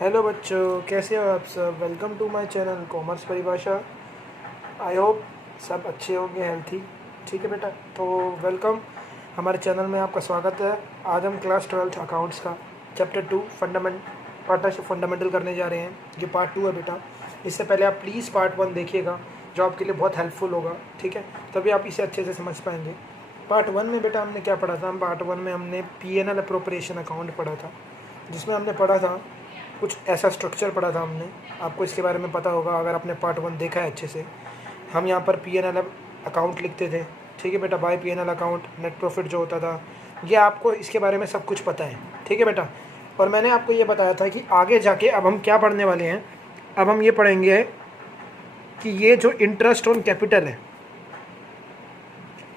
Hello बच्चों, कैसे हो आप सब। Welcome to my channel commerce परिभाषा। आई होप सब अच्छे होंगे, हेल्थी। ठीक है बेटा, तो वेलकम। हमारे चैनल में आपका स्वागत है। आज हम क्लास 12th अकाउंट्स का चैप्टर 2 पार्टनरशिप फंडामेंटल करने जा रहे हैं, जो पार्ट 2 है बेटा। इससे पहले आप प्लीज़ पार्ट 1 देखिएगा, जो आपके लिए बहुत हेल्पफुल होगा। ठीक है, तभी आप इसे अच्छे से समझ पाएंगे। पार्ट 1 में बेटा हमने क्या पढ़ा था। पार्ट 1 में हमने P&L अप्रोप्रिएशन अकाउंट पढ़ा था, जिसमें हमने पढ़ा था कुछ ऐसा स्ट्रक्चर पढ़ा था हमने। आपको इसके बारे में पता होगा अगर आपने पार्ट 1 देखा है अच्छे से। हम यहाँ पर P&L अकाउंट लिखते थे। ठीक है बेटा, bye P&L account, net profit जो होता था, ये आपको इसके बारे में सब कुछ पता है। ठीक है बेटा, और मैंने आपको ये बताया था कि आगे जाके अब हम क्या पढ़ने वाले हैं। अब हम ये पढ़ेंगे कि ये जो इंटरेस्ट ऑन कैपिटल है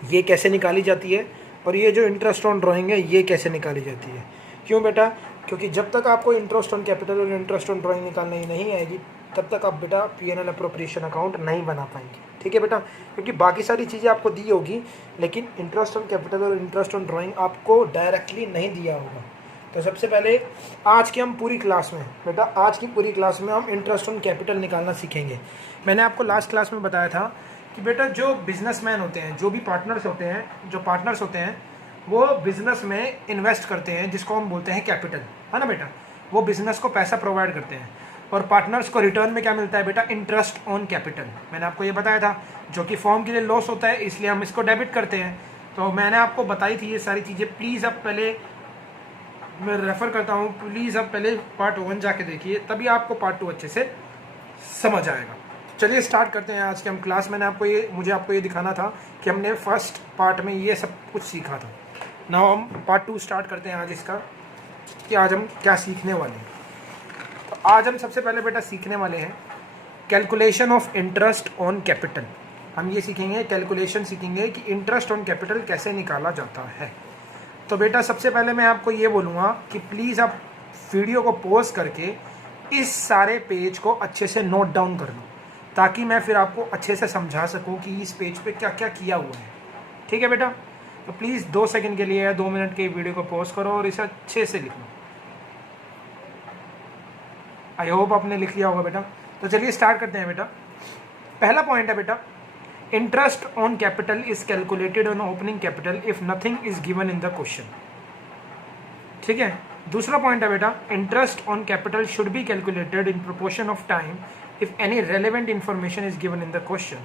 ये कैसे निकाली जाती है, और ये जो इंटरेस्ट ऑन ड्राइंग है ये कैसे निकाली जाती है। क्यों बेटा? क्योंकि जब तक आपको इंटरेस्ट ऑन कैपिटल और इंटरेस्ट ऑन ड्राइंग निकालनी नहीं आएगी, तब तक आप बेटा P&L अप्रोप्रिएशन अकाउंट नहीं बना पाएंगे। ठीक है बेटा, क्योंकि बाकी सारी चीज़ें आपको दी होगी, लेकिन इंटरेस्ट ऑन कैपिटल और इंटरेस्ट ऑन ड्राइंग आपको डायरेक्टली नहीं दिया होगा। तो सबसे पहले आज की हम पूरी क्लास में बेटा, आज की पूरी क्लास में हम इंटरेस्ट ऑन कैपिटल निकालना सीखेंगे। मैंने आपको लास्ट क्लास में बताया था कि बेटा जो बिजनेसमैन होते हैं, जो भी पार्टनर्स होते हैं, वो बिजनेस में इन्वेस्ट करते हैं, जिसको हम बोलते हैं कैपिटल, है ना बेटा। वो बिजनेस को पैसा प्रोवाइड करते हैं, और पार्टनर्स को रिटर्न में क्या मिलता है बेटा? Interest on capital. मैंने आपको ये बताया था, जो कि फॉर्म के लिए लॉस होता है, इसलिए हम इसको डेबिट करते हैं। तो मैंने आपको बताई थी ये सारी चीज़ें। प्लीज़ अब पहले मैं रेफ़र करता हूँ, प्लीज़ अब पहले पार्ट 1 जाके देखिए, तभी आपको पार्ट 2 अच्छे से समझ आएगा। चलिए स्टार्ट करते हैं आज की हम क्लास। मुझे आपको ये दिखाना था कि हमने फर्स्ट पार्ट में ये सब कुछ सीखा था। नाउ हम पार्ट 2 स्टार्ट करते हैं आज इसका, कि आज हम क्या सीखने वाले हैं। तो आज हम सबसे पहले बेटा सीखने वाले हैं calculation of interest on capital. हम ये सीखेंगे, कैलकुलेशन सीखेंगे कि इंटरेस्ट ऑन कैपिटल कैसे निकाला जाता है। तो बेटा सबसे पहले मैं आपको ये बोलूँगा कि प्लीज़ आप वीडियो को पॉज करके इस सारे पेज को अच्छे से नोट डाउन कर लो, ताकि मैं फिर आपको अच्छे से समझा सकूं कि इस पेज पे क्या क्या किया हुआ है। ठीक है बेटा, तो प्लीज़ 2 सेकंड के लिए या 2 मिनट के वीडियो को पॉज करो और इसे अच्छे से लिख लो। आई होप आपने लिख लिया होगा बेटा। तो चलिए स्टार्ट करते हैं बेटा। पहला पॉइंट है बेटा, interest on capital is calculated on opening capital if nothing is given in the question. ठीक है। दूसरा पॉइंट है बेटा, interest on capital should be calculated in proportion of time if any relevant information is given in the question.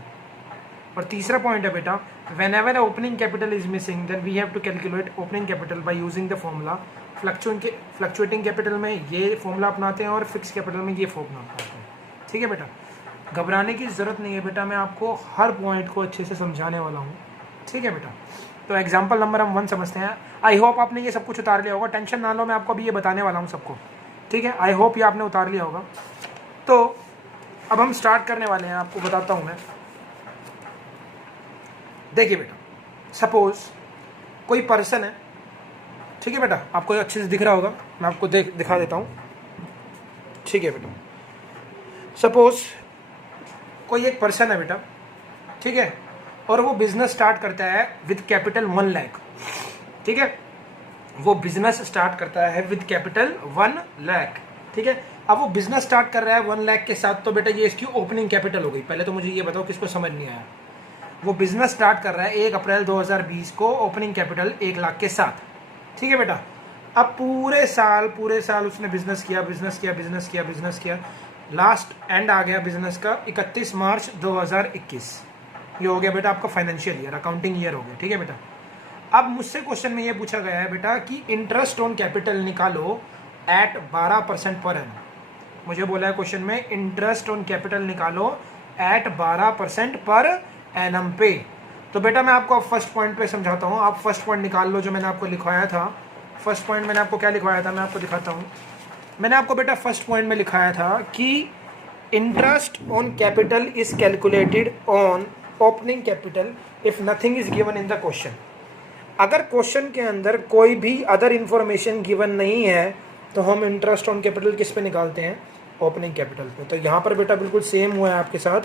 और तीसरा point है बेटा, whenever opening capital is missing then we have to calculate opening capital by using the formula. Fluctuating capital में ये formula अपनाते हैं और fix capital में ये फॉर्मूला अपनाते हैं। ठीक है बेटा, घबराने की ज़रूरत नहीं है बेटा, मैं आपको हर पॉइंट को अच्छे से समझाने वाला हूँ। ठीक है बेटा, तो एग्जाम्पल नंबर हम 1 समझते हैं। आई होप आपने ये सब कुछ उतार लिया होगा, टेंशन ना लो, मैं आपको अभी ये बताने वाला हूँ सबको। ठीक है, आई होप ये आपने उतार लिया होगा। तो अब हम स्टार्ट करने वाले हैं, आपको बताता हूं मैं। देखिए बेटा, सपोज कोई पर्सन है। ठीक है बेटा, आपको अच्छे से दिख रहा होगा, मैं आपको दिखा देता हूं। ठीक है बेटा, सपोज कोई एक पर्सन है बेटा, ठीक है, और वो बिजनेस स्टार्ट करता है विद कैपिटल 1 लाख। ठीक है, वो बिजनेस स्टार्ट करता है विद कैपिटल 1 लाख। ठीक है, अब वो बिजनेस स्टार्ट कर रहा है 1 लाख के साथ, तो बेटा ये इसकी ओपनिंग कैपिटल हो गई। पहले तो मुझे ये बताओ किसको समझ नहीं आया। वो बिजनेस स्टार्ट कर रहा है 1 अप्रैल 2020 को, ओपनिंग कैपिटल 1 लाख के साथ। ठीक है बेटा, अब पूरे साल उसने बिजनेस किया, लास्ट एंड आ गया बिजनेस का 31 मार्च 2021। ये हो गया बेटा आपका फाइनेंशियल ईयर, अकाउंटिंग ईयर हो गया। ठीक है बेटा, अब मुझसे क्वेश्चन में ये पूछा गया है बेटा कि इंटरेस्ट ऑन कैपिटल निकालो एट 12% पर एनम। मुझे बोला है क्वेश्चन में इंटरेस्ट ऑन कैपिटल निकालो एट 12% पर एनम पे। तो बेटा मैं आपको फर्स्ट पॉइंट पे समझाता हूँ, आप फर्स्ट पॉइंट निकाल लो जो मैंने आपको लिखवाया था। फर्स्ट पॉइंट मैंने आपको क्या लिखवाया था, मैं आपको दिखाता हूँ। मैंने आपको बेटा फर्स्ट पॉइंट में लिखाया था कि interest on capital is calculated on opening capital if nothing is given in the question. अगर क्वेश्चन के अंदर कोई भी अदर इंफॉर्मेशन गिवन नहीं है तो हम इंटरेस्ट ऑन कैपिटल किस पे निकालते हैं? ओपनिंग कैपिटल पे। तो यहाँ पर बेटा बिल्कुल सेम हुआ है आपके साथ।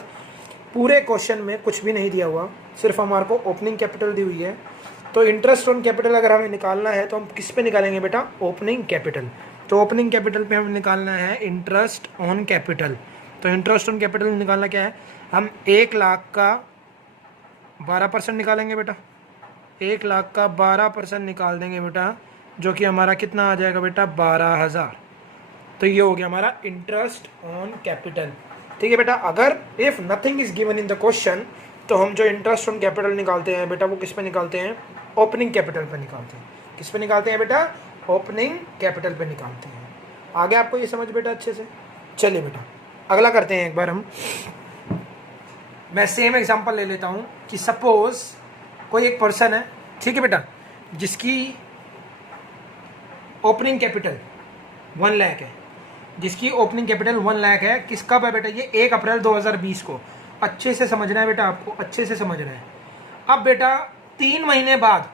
पूरे क्वेश्चन में कुछ भी नहीं दिया हुआ, सिर्फ हमारे को ओपनिंग कैपिटल दी हुई है। तो इंटरेस्ट ऑन कैपिटल अगर हमें निकालना है तो हम किस पे निकालेंगे बेटा? Opening capital. तो ओपनिंग कैपिटल पे हमें निकालना है इंटरेस्ट ऑन कैपिटल। तो इंटरेस्ट ऑन कैपिटल निकालना क्या है, हम 1,00,000 का 12% निकालेंगे बेटा, 1,00,000 का 12% निकाल देंगे बेटा, जो कि हमारा कितना आ जाएगा बेटा 12,000। तो ये हो गया हमारा इंटरेस्ट ऑन कैपिटल। ठीक है बेटा, अगर if nothing is given in the question तो हम जो इंटरेस्ट ऑन कैपिटल निकालते हैं बेटा वो किस पे निकालते हैं, ओपनिंग कैपिटल पे निकालते हैं। किस पे निकालते हैं बेटा, ओपनिंग कैपिटल पे निकालते हैं। आगे आपको ये समझ बेटा अच्छे से। चलिए बेटा अगला करते हैं एक बार हम। मैं सेम एग्जांपल ले लेता हूँ कि सपोज कोई एक पर्सन है, ठीक है बेटा, जिसकी ओपनिंग कैपिटल 1,00,000 है, जिसकी ओपनिंग कैपिटल 1,00,000 है। किस कब है बेटा, ये 1 अप्रैल 2020 को। अच्छे से समझना है बेटा, आपको अच्छे से समझना है। अब बेटा 3 महीने बाद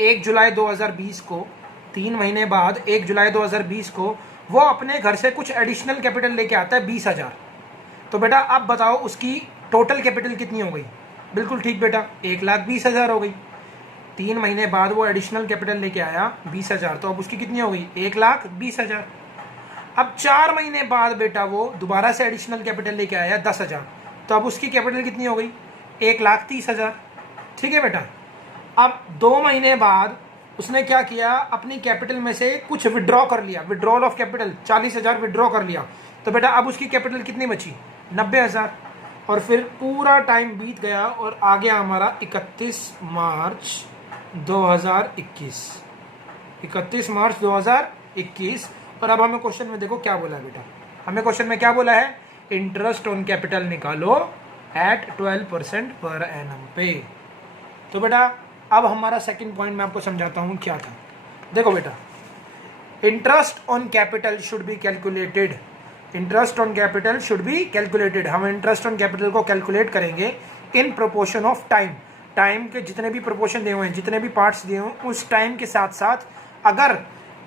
1 जुलाई 2020 को, 3 महीने बाद 1 जुलाई 2020 को वो अपने घर से कुछ एडिशनल कैपिटल लेके आता है 20,000। तो बेटा अब बताओ उसकी टोटल कैपिटल कितनी हो गई। बिल्कुल ठीक बेटा, 1,20,000 हो गई। 3 महीने बाद वो एडिशनल कैपिटल लेके आया 20,000, तो अब उसकी कितनी हो गई 1,20,000। अब 4 महीने बाद बेटा वो दोबारा से एडिशनल कैपिटल लेके आया 10,000, तो अब उसकी कैपिटल कितनी हो गई 1,30,000। ठीक है बेटा, अब 2 महीने बाद उसने क्या किया, अपनी कैपिटल में से कुछ विड्रॉ कर लिया, विड्रॉल ऑफ कैपिटल 40,000 विड्रॉ कर लिया। तो बेटा अब उसकी कैपिटल कितनी बची 90,000। और फिर पूरा टाइम बीत गया और आ गया हमारा 31 मार्च 2021, 31 मार्च 2021। और अब हमें क्वेश्चन में देखो क्या बोला है बेटा, हमें क्वेश्चन में क्या बोला है, इंटरेस्ट ऑन कैपिटल निकालो एट 12% पर एनम पे। तो बेटा अब हमारा सेकंड पॉइंट मैं आपको समझाता हूँ क्या था। देखो बेटा, interest on capital should be calculated, interest on capital should be calculated. हम इंटरेस्ट ऑन कैपिटल को कैलकुलेट करेंगे in proportion of time, time के जितने भी प्रोपोर्शन दिए हुए हैं, जितने भी पार्ट्स दिए हुए हैं उस टाइम के साथ साथ अगर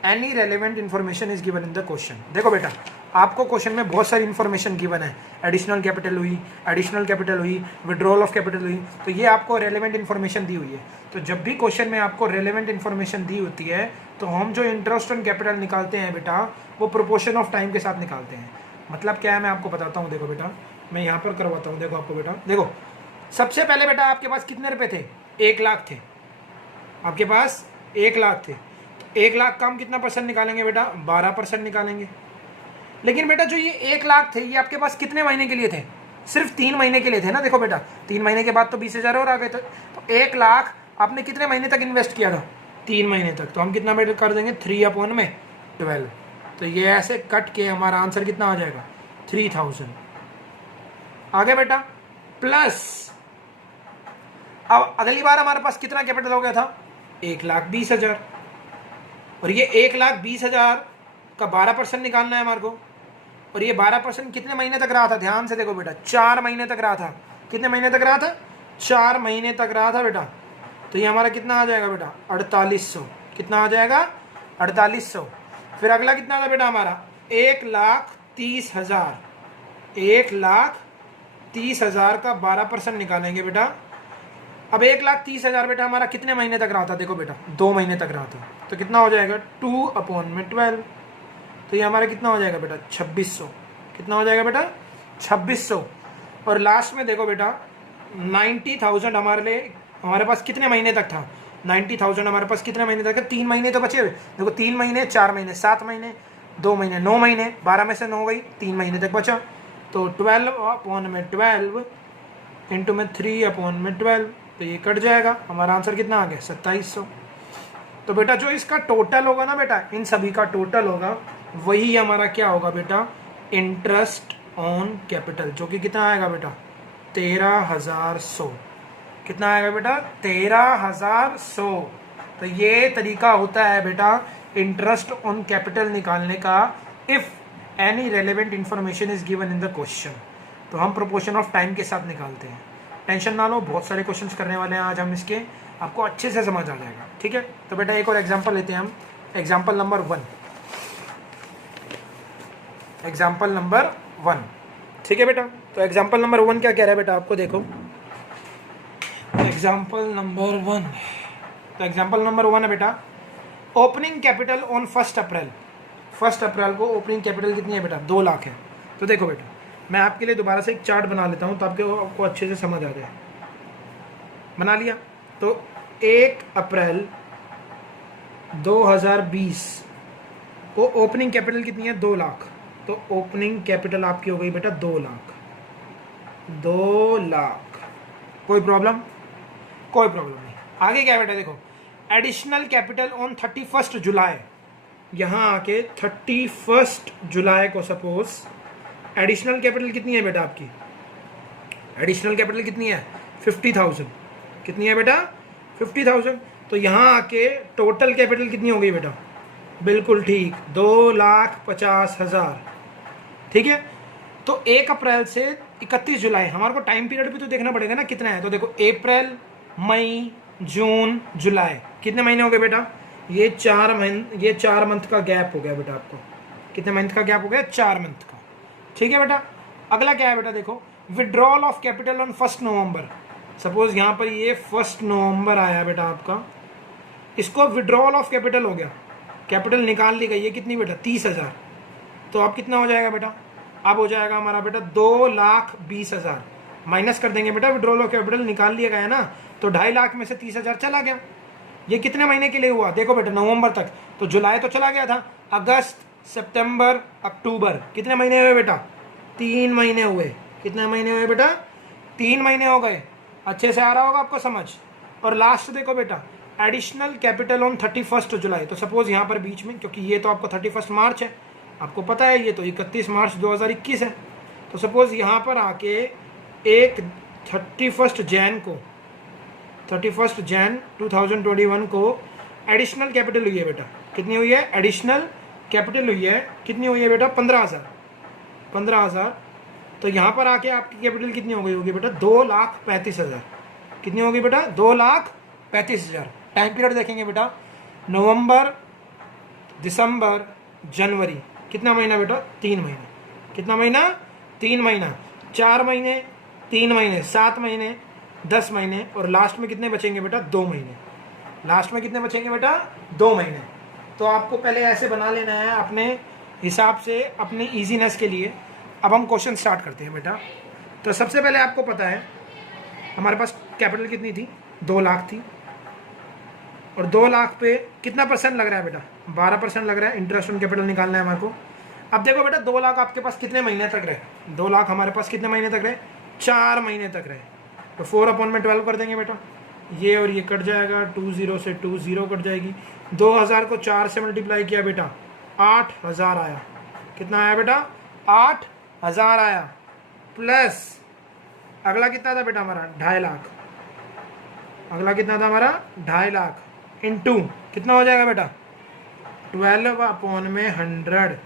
any relevant information is given in the question. देखो बेटा आपको क्वेश्चन में बहुत सारी इन्फॉर्मेशन गिवन है, एडिशनल कैपिटल हुई, एडिशनल कैपिटल हुई, विड्रॉल ऑफ कैपिटल हुई, तो ये आपको रेलिवेंट इन्फॉर्मेशन दी हुई है। तो जब भी क्वेश्चन में आपको रेलिवेंट इन्फॉर्मेशन दी होती है तो हम जो इंटरेस्ट ऑन कैपिटल निकालते हैं बेटा वो प्रोपोर्शन ऑफ टाइम के साथ निकालते हैं। मतलब क्या है मैं आपको बताता हूँ। देखो बेटा मैं यहाँ पर करवाता हूँ, देखो आपको बेटा, देखो सबसे पहले बेटा आपके पास कितने रुपए थे, 1,00,000 थे, आपके पास 1,00,000 थे। 1,00,000 का हम कितना परसेंट निकालेंगे बेटा, 12% निकालेंगे। लेकिन बेटा जो ये 1,00,000 थे ये आपके पास कितने महीने के लिए थे, सिर्फ 3 महीने के लिए थे ना। देखो बेटा 3 महीने के बाद तो 20,000 और आ गए थे। तो 1,00,000 आपने कितने महीने तक इन्वेस्ट किया था, 3 महीने तक। तो हम कितना बेटा कर देंगे 3/12। तो ये ऐसे कट के हमारा आंसर कितना आ जाएगा 3,000। आगे बेटा प्लस अब अगली बार हमारे पास कितना कैपिटल हो गया था 1,20,000। और ये 1,20,000 का 12% निकालना है हमारे को। और ये 12% कितने महीने तक रहा था, ध्यान से देखो बेटा 4 महीने तक रहा था। कितने महीने तक रहा था, 4 महीने तक रहा था बेटा। तो ये हमारा कितना आ जाएगा बेटा 4,800। कितना आ जाएगा 4,800। फिर अगला कितना था बेटा हमारा 1,30,000। 1,30,000 का 12% निकालेंगे बेटा। अब 1,30,000 बेटा हमारा कितने महीने तक रहा था, देखो बेटा 2 महीने तक रहा था। तो कितना हो जाएगा 2/12। तो ये हमारा कितना हो जाएगा बेटा 2,600। कितना हो जाएगा बेटा 2,600। और लास्ट में देखो बेटा 90,000 हमारे पास कितने महीने तक था, 90,000 हमारे पास कितने महीने तक है, 3 महीने तो बचे हुए। देखो 3 महीने, 4 महीने, 7 महीने, 2 महीने, 9 महीने, 12 में से 9 गई, 3 महीने तक बचा। तो 12/12 इंटू में 3/12, तो ये कट जाएगा। हमारा आंसर कितना आ गया 2,700। तो बेटा जो इसका टोटल होगा ना बेटा, इन सभी का टोटल होगा, वही हमारा क्या होगा बेटा इंटरेस्ट ऑन कैपिटल, जो कि कितना आएगा बेटा 13,100। कितना आएगा बेटा 13,100। तो ये तरीका होता है बेटा इंटरेस्ट ऑन कैपिटल निकालने का if any relevant information is given in the question. तो हम प्रोपोर्शन ऑफ टाइम के साथ निकालते हैं। टेंशन ना लो, बहुत सारे क्वेश्चंस करने वाले हैं आज हम, इसके आपको अच्छे से समझ आ जाएगा। ठीक है, तो बेटा एक और एग्जांपल लेते हैं हम, एग्जांपल नंबर 1। एग्जांपल नंबर 1, ठीक है बेटा। तो एग्जांपल नंबर 1 क्या कह रहा है बेटा, आपको देखो एग्जांपल नंबर 1। तो एग्जांपल नंबर 1 है बेटा, ओपनिंग कैपिटल ऑन 1 अप्रैल। 1 अप्रैल को ओपनिंग कैपिटल कितनी है बेटा, 2 लाख है। तो देखो बेटा मैं आपके लिए दोबारा से एक चार्ट बना लेता हूँ तो आपको अच्छे से समझ आ जाए। बना लिया। तो 1 अप्रैल 2020 को ओपनिंग कैपिटल कितनी है, 2 लाख। तो ओपनिंग कैपिटल आपकी हो गई बेटा 2 लाख। 2 लाख। कोई प्रॉब्लम? कोई प्रॉब्लम नहीं। आगे क्या बेटा देखो, एडिशनल कैपिटल ऑन 31 जुलाई। यहाँ आके 31 जुलाई को सपोज एडिशनल कैपिटल कितनी है बेटा आपकी, एडिशनल कैपिटल कितनी है 50,000। कितनी है बेटा 50,000। तो यहाँ आके टोटल कैपिटल कितनी हो गई बेटा, बिल्कुल ठीक 2,50,000। ठीक है। तो 1 अप्रैल से 31 जुलाई हमारे को टाइम पीरियड भी तो देखना पड़ेगा ना कितना है। तो देखो अप्रैल, मई, जून, जुलाई, कितने महीने हो गए बेटा, ये 4 मंथ का गैप हो गया बेटा आपको। कितने मंथ का गैप हो गया, 4 मंथ का। ठीक है बेटा। अगला क्या है बेटा देखो, withdrawal of capital on 1 November. Suppose यहाँ पर ये 1 नवंबर आया बेटा आपका, इसको विड्रॉल ऑफ कैपिटल हो गया, कैपिटल निकाल ली गई है कितनी बेटा 30,000। तो अब कितना हो जाएगा बेटा, अब हो जाएगा हमारा बेटा 2,20,000। माइनस कर देंगे बेटा, विड्रॉल ऑफ कैपिटल निकाल लिया गया ना, तो 2.5 लाख में से 30,000 चला गया। ये कितने महीने के लिए हुआ देखो बेटा, नवंबर तक। तो जुलाई तो चला गया था, अगस्त, सितंबर, अक्टूबर, कितने महीने हुए बेटा, 3 महीने हुए। कितने महीने हुए बेटा, 3 महीने हो गए। अच्छे से आ रहा होगा आपको समझ। और लास्ट देखो बेटा, एडिशनल कैपिटल ऑन 31 जुलाई। तो सपोज यहाँ पर बीच में, क्योंकि ये तो आपको 31 मार्च है, आपको पता है ये तो 31 मार्च 2021 है। तो सपोज यहाँ पर आके एक 31 जैन 2021 को एडिशनल कैपिटल हुई है बेटा। कितनी हुई है, एडिशनल कैपिटल हुई है कितनी हुई है बेटा, 15,000। तो यहाँ पर आके आपकी कैपिटल कितनी हो गई होगी बेटा, 2,35,000। कितनी होगी बेटा, 2,35,000। टाइम पीरियड देखेंगे बेटा, नवंबर, दिसंबर, जनवरी, कितना महीना बेटा, 3 महीने। कितना महीना, 3 महीना। 4 महीने, 3 महीने, 7 महीने, 10 महीने, और लास्ट में कितने बचेंगे बेटा, 2 महीने। लास्ट में कितने बचेंगे बेटा, 2 महीने। तो आपको पहले ऐसे बना लेना है अपने हिसाब से, अपनी ईजीनेस के लिए। अब हम क्वेश्चन स्टार्ट करते हैं बेटा। तो सबसे पहले आपको पता है हमारे पास कैपिटल कितनी थी, 2 लाख थी, और 2 लाख पे कितना परसेंट लग रहा है बेटा, 12% लग रहा है। इंटरेस्ट ऑन कैपिटल निकालना है हमारे को। अब देखो बेटा 2 लाख आपके पास कितने महीने तक रहे, 2 लाख हमारे पास कितने महीने तक रहे, 4 महीने तक रहे। तो 4/12 कर देंगे बेटा, ये और ये कट जाएगा, 20 से 20 कट जाएगी। 2,000 को 4 से मल्टीप्लाई किया बेटा, 8,000 आया। कितना आया बेटा, 8,000 आया। प्लस अगला कितना था बेटा हमारा, 2.5 लाख। अगला कितना था हमारा, 2.5 लाख इंटू कितना हो जाएगा बेटा, 12/100।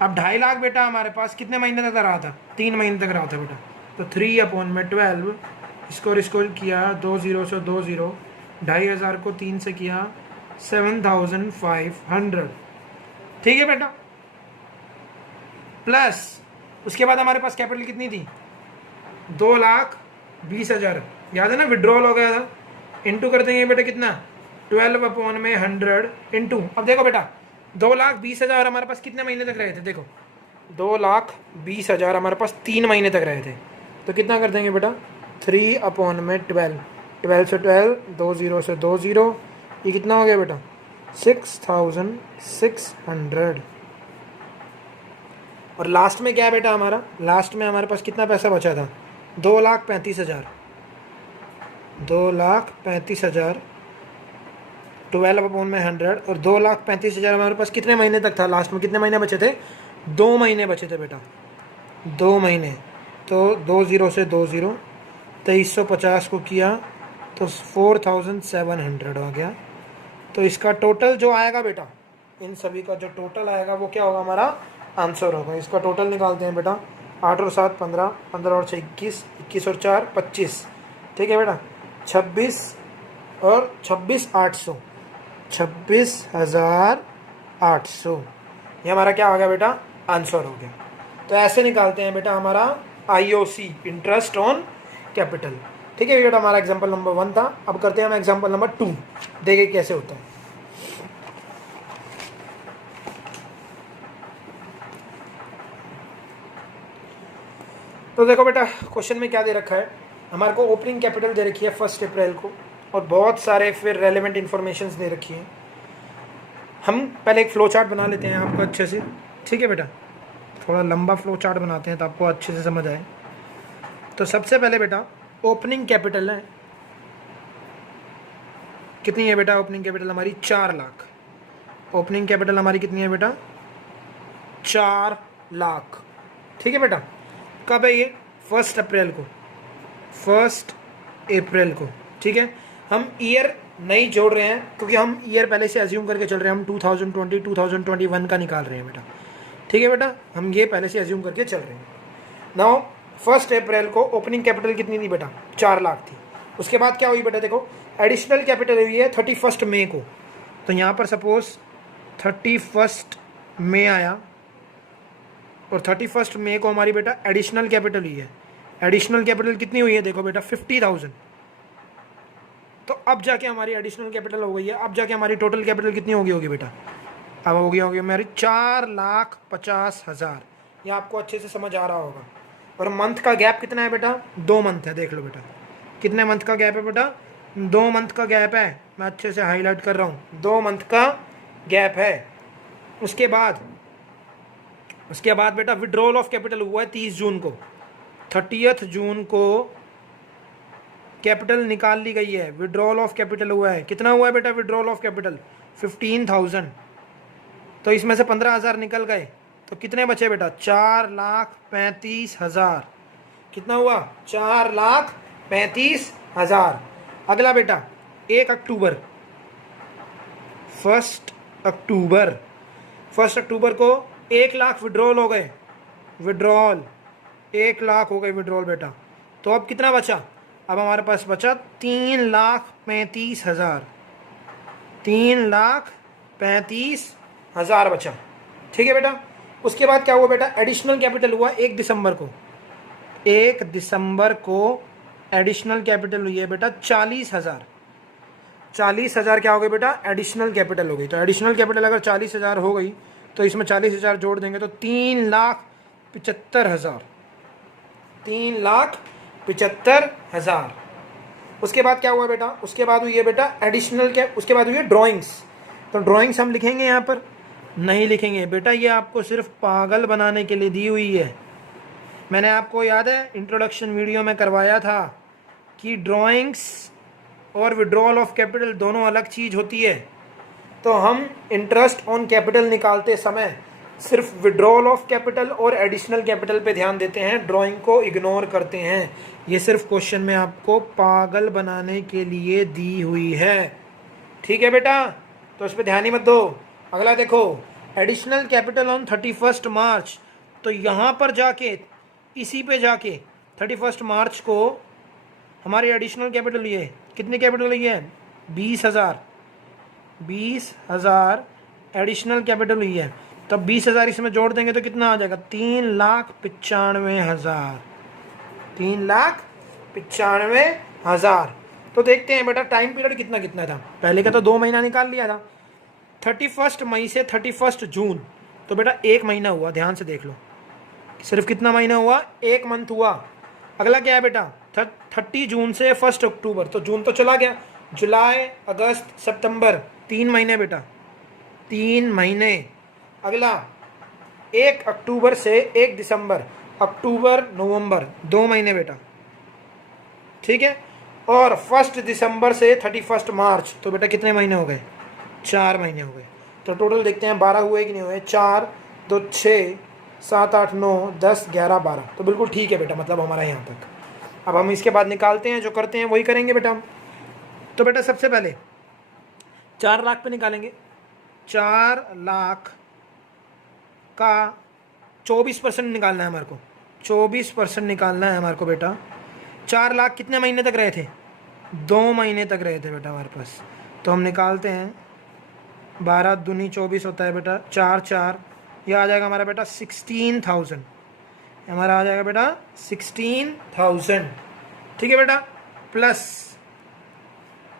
अब 2.5 लाख बेटा हमारे पास कितने महीने तक रहा था, 3 महीने तक रहा था बेटा। तो 3/12, इसको किया 20 से 20, 2,500 को 3 से किया 7,500। ठीक है बेटा। प्लस उसके बाद हमारे पास कैपिटल कितनी थी, 2,20,000। याद है ना, विड्रॉल हो गया था। इंटू कर देंगे बेटा कितना, 12/100 इंटू। अब देखो बेटा 2,20,000 हमारे पास कितने महीने तक रहे थे, देखो 2,20,000 हमारे पास 3 महीने तक रहे थे। तो कितना कर देंगे बेटा, 3/12, 12 से 12, 20 से 20, ये कितना हो गया बेटा, 6,600। और लास्ट में क्या है बेटा हमारा, लास्ट में हमारे पास कितना पैसा बचा था, 2,35,000। 2,35,000 12/100, और 2,35,000 हमारे पास कितने महीने तक था, लास्ट में कितने महीने बचे थे, 2 महीने बचे थे बेटा, 2 महीने। तो 20 से 20, 2,350 को किया तो 4,700 आ गया। तो इसका टोटल जो आएगा बेटा, इन सभी का जो टोटल आएगा वो क्या होगा, हमारा आंसर होगा। इसका टोटल निकालते हैं बेटा, 8 और 7 15, 15 और 6 21, 21 और 4 25। ठीक है बेटा, 26 और 26 800, 26,800। ये हमारा क्या हो गया बेटा, आंसर हो गया। तो ऐसे निकालते हैं बेटा हमारा IOC, इंटरेस्ट ऑन कैपिटल। ठीक है बेटा, हमारा एग्जांपल नंबर 1 था। अब करते हैं हम एग्जांपल नंबर 2, देखिए कैसे होता है। तो देखो बेटा क्वेश्चन में क्या दे रखा है, हमारे को ओपनिंग कैपिटल दे रखी है 1 अप्रैल को और बहुत सारे फिर रेलेवेंट इन्फॉर्मेशंस दे रखी हैं। हम पहले एक फ्लो चार्ट बना लेते हैं आपको अच्छे से, ठीक है बेटा, थोड़ा लंबा फ्लो चार्ट बनाते हैं तो आपको अच्छे से समझ आए। तो सबसे पहले बेटा ओपनिंग कैपिटल है कितनी है बेटा, ओपनिंग कैपिटल हमारी 4 लाख। ओपनिंग कैपिटल हमारी कितनी है बेटा, 4 लाख, ठीक है बेटा। कब है ये, 1 अप्रैल को, 1 अप्रैल को, ठीक है। हम ईयर नहीं जोड़ रहे हैं क्योंकि हम ईयर पहले से एज्यूम करके चल रहे हैं, हम 2020 2021 का निकाल रहे हैं बेटा, ठीक है बेटा, हम ये पहले से एज्यूम करके चल रहे हैं। नाउ 1 अप्रैल को ओपनिंग कैपिटल कितनी थी बेटा, 4 लाख थी। उसके बाद क्या हुई बेटा, देखो एडिशनल कैपिटल हुई है 31 मई को, तो यहाँ पर सपोज 31 मई आया और 31 मई को हमारी बेटा एडिशनल कैपिटल हुई है। एडिशनल कैपिटल कितनी हुई है, देखो बेटा 50,000। तो अब जाके हमारी एडिशनल कैपिटल हो गई है, अब जाके हमारी टोटल कैपिटल कितनी होगी बेटा, अब होगी हमारी 4,50,000। ये आपको अच्छे से समझ आ रहा होगा। और मंथ का गैप कितना है बेटा, 2 मंथ है। देख लो बेटा कितने मंथ का गैप है बेटा, 2 मंथ का गैप है। मैं अच्छे से हाईलाइट कर रहा हूँ, 2 मंथ का गैप है। उसके बाद बेटा विड्रॉल ऑफ कैपिटल हुआ है 30 जून को, 30 जून को कैपिटल निकाल ली गई है। विड्रॉल ऑफ कैपिटल हुआ है, कितना हुआ है बेटा विड्रॉल ऑफ कैपिटल, 15,000। तो इसमें से 15,000 निकल गए तो कितने बचे बेटा, 4,35,000। कितना हुआ, 4,35,000। अगला बेटा 1 अक्टूबर, 1 अक्टूबर, 1 अक्टूबर को 1 लाख विड्रॉल हो गए, विड्रॉल 1 लाख हो गए विड्रॉल बेटा। तो अब कितना बचा, अब हमारे पास बचा 3,35,000, 3,35,000 बचा, ठीक है बेटा। उसके बाद क्या हुआ बेटा, एडिशनल कैपिटल हुआ 1 दिसंबर को, 1 दिसंबर को एडिशनल कैपिटल हुई है बेटा 40,000। 40,000 क्या हो गई बेटा, एडिशनल कैपिटल हो गई। तो एडिशनल कैपिटल अगर 40,000 हो गई तो इसमें 40,000 जोड़ देंगे तो 3,75,000, 3,75,000। उसके बाद क्या हुआ बेटा, उसके बाद हुई है बेटा एडिशनल क्या, उसके बाद हुई है ड्राइंग्स। तो ड्राइंग्स हम लिखेंगे यहाँ पर, नहीं लिखेंगे बेटा, ये आपको सिर्फ पागल बनाने के लिए दी हुई है। मैंने आपको याद है इंट्रोडक्शन वीडियो में करवाया था कि ड्राइंग्स और विड्रॉल ऑफ कैपिटल दोनों अलग चीज़ होती है। तो हम इंटरेस्ट ऑन कैपिटल निकालते समय सिर्फ विड्रॉल ऑफ कैपिटल और एडिशनल कैपिटल पे ध्यान देते हैं, ड्राइंग को इग्नोर करते हैं। ये सिर्फ क्वेश्चन में आपको पागल बनाने के लिए दी हुई है, ठीक है बेटा, तो इस पर ध्यान ही मत दो। अगला देखो एडिशनल कैपिटल ऑन 31 मार्च, तो यहाँ पर जाके इसी पे जाके 31 मार्च को हमारी एडिशनल कैपिटल हुई है, कितनी कैपिटल हुई है, 20,000, 20,000 एडिशनल कैपिटल हुई है। तो 20,000 इसमें जोड़ देंगे तो कितना आ जाएगा, 3,95,000, 3,95,000। तो देखते हैं बेटा टाइम पीरियड कितना कितना था, पहले का तो 2 महीना निकाल लिया था, 31 मई से 31 जून, तो बेटा 1 महीना हुआ। ध्यान से देख लो, सिर्फ कितना महीना हुआ, 1 मंथ हुआ। अगला क्या है बेटा, 30 जून से 1 अक्टूबर, तो जून तो चला गया, जुलाई अगस्त सितंबर, 3 महीने बेटा, 3 महीने। अगला 1 अक्टूबर से 1 दिसंबर, अक्टूबर नवंबर, 2 महीने बेटा, ठीक है। और 1 दिसंबर से 31 मार्च, तो बेटा कितने महीने हो गए, 4 महीने हो गए। तो टोटल देखते हैं 12 हुए कि नहीं हुए, 4 2 6 7 8 9 10 11 12, तो बिल्कुल ठीक है बेटा, मतलब हमारा यहाँ तक। अब हम इसके बाद निकालते हैं, जो करते हैं वही करेंगे बेटा हम। तो बेटा सबसे पहले 4 लाख पे निकालेंगे, 4 लाख का 24% निकालना है हमारे को, 24% निकालना है हमारे को बेटा। 4 लाख कितने महीने तक रहे थे, 2 महीने तक रहे थे बेटा हमारे पास। तो हम निकालते हैं, 12 दूनी 24 होता है बेटा, 4 4, यह आ जाएगा हमारा बेटा 16,000, हमारा आ जाएगा बेटा 16,000, ठीक है बेटा। प्लस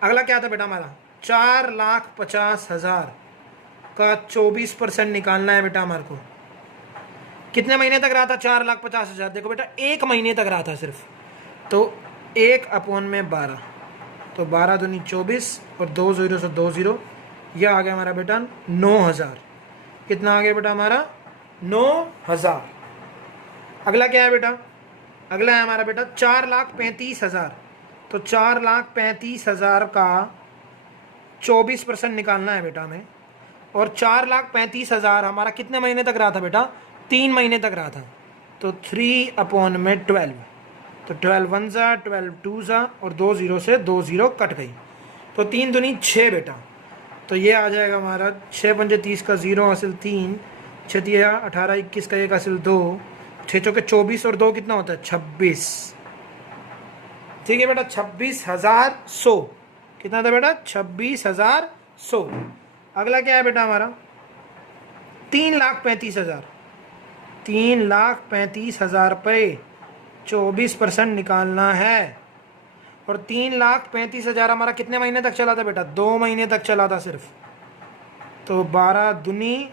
अगला क्या था बेटा हमारा, 4,50,000 का 24% निकालना है बेटा हमारे को। कितने महीने तक रहा था 4,50,000? देखो बेटा 1 महीने तक रहा था सिर्फ, तो 1/12, तो 12 दूनी 24 और 2 जीरो से 2 जीरो, यह आ गया हमारा बेटा 9,000। कितना आ गया बेटा हमारा? 9,000। अगला क्या है बेटा? अगला है हमारा बेटा 4,35,000। तो 4,35,000 का 24% निकालना है बेटा हमें। और 4,35,000 हमारा कितने महीने तक रहा था बेटा? 3 महीने तक रहा था। तो 3/12, तो 12 वन ज़ा, 12 टू ज़ा, और 2 जीरो से 2 जीरो कट गई, तो 3 दूनी 6 बेटा। तो ये आ जाएगा हमारा 6 पंजे 30 का 0 हासिल 3, 6 दिया 18 21 का 1 हासिल 2, 6 चौके 24 और 2 कितना होता है? 26। ठीक है बेटा, 26,100। कितना था बेटा? 26,100। अगला क्या है बेटा हमारा? 3,35,000। 3,35,000 पे 24% निकालना है। और 3,35,000 हमारा कितने महीने तक चला था बेटा? 2 महीने तक चला था सिर्फ। तो 12 दूनी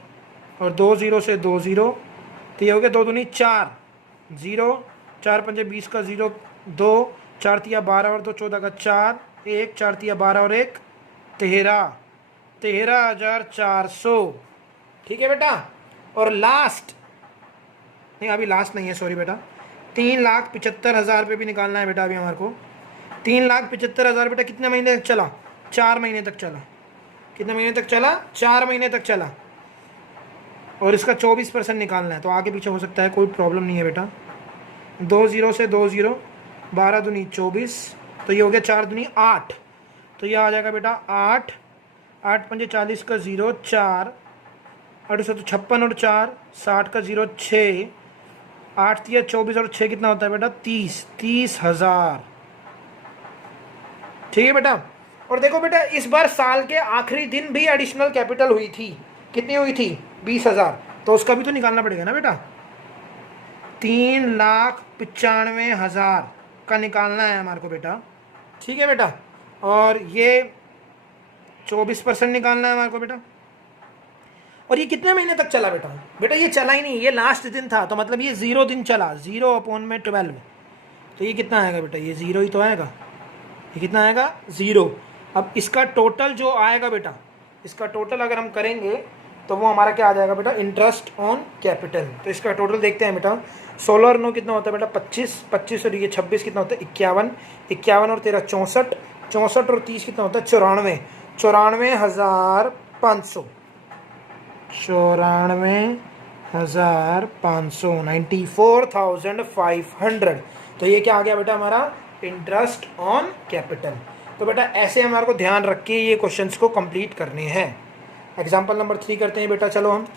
और 2 जीरो से 2 जीरो, तो ये हो गया 2 दूनी 4, 0, 4 पंजे 20 का 0, 2, 4 तिया 12 और 2 14 का 4, 1, 4 तिया 12 और 1 13, 13,400। ठीक है बेटा। और लास्ट, नहीं अभी लास्ट नहीं है, सॉरी बेटा, 3,75,000 पे भी निकालना है बेटा अभी हमारे को। 3,75,000 बेटा कितने महीने तक चला? 4 महीने तक चला। कितने महीने तक चला? 4 महीने तक चला। और इसका 24% निकालना है, तो आगे पीछे हो सकता है, कोई प्रॉब्लम नहीं है बेटा। 2 जीरो से 2 जीरो, 12 दूनी 24, तो ये हो गया 4 दूनी 8, तो ये आ जाएगा बेटा 8, 8 पंजे 40 का 0 4, 8 से तो 56 और 4 60 का 0 6, 8 तिया 24 और 6 कितना होता है बेटा? 30,000। ठीक है बेटा। और देखो बेटा इस बार साल के आखिरी दिन भी एडिशनल कैपिटल हुई थी। कितनी हुई थी? 20,000। तो उसका भी तो निकालना पड़ेगा ना बेटा। 3,95,000 का निकालना है हमारे को बेटा। ठीक है बेटा। और ये 24% निकालना है हमारे को बेटा। और ये कितने महीने तक चला बेटा? बेटा ये चला ही नहीं, ये लास्ट दिन था, तो मतलब ये 0 दिन चला, 0/12। तो ये कितना आएगा बेटा? ये 0 ही तो आएगा। ये कितना आएगा? 0। अब इसका टोटल जो आएगा बेटा, इसका टोटल अगर हम करेंगे तो वो हमारा क्या आ जाएगा बेटा? Interest on capital. तो इसका टोटल देखते हैं बेटा। 16 और 9 कितना होता है बेटा? 25, 25 और ये 26 कितना होता है? 51, 51 और 13 64, 64 और 30 कितना होता है? 94, 94,500, 94,500, 94,500। तो ये क्या आ गया बेटा हमारा? Interest on capital. तो बेटा ऐसे हमारे को ध्यान रख के ये क्वेश्चंस को कंप्लीट करने हैं। एग्जाम्पल नंबर 3 करते हैं बेटा। चलो हम,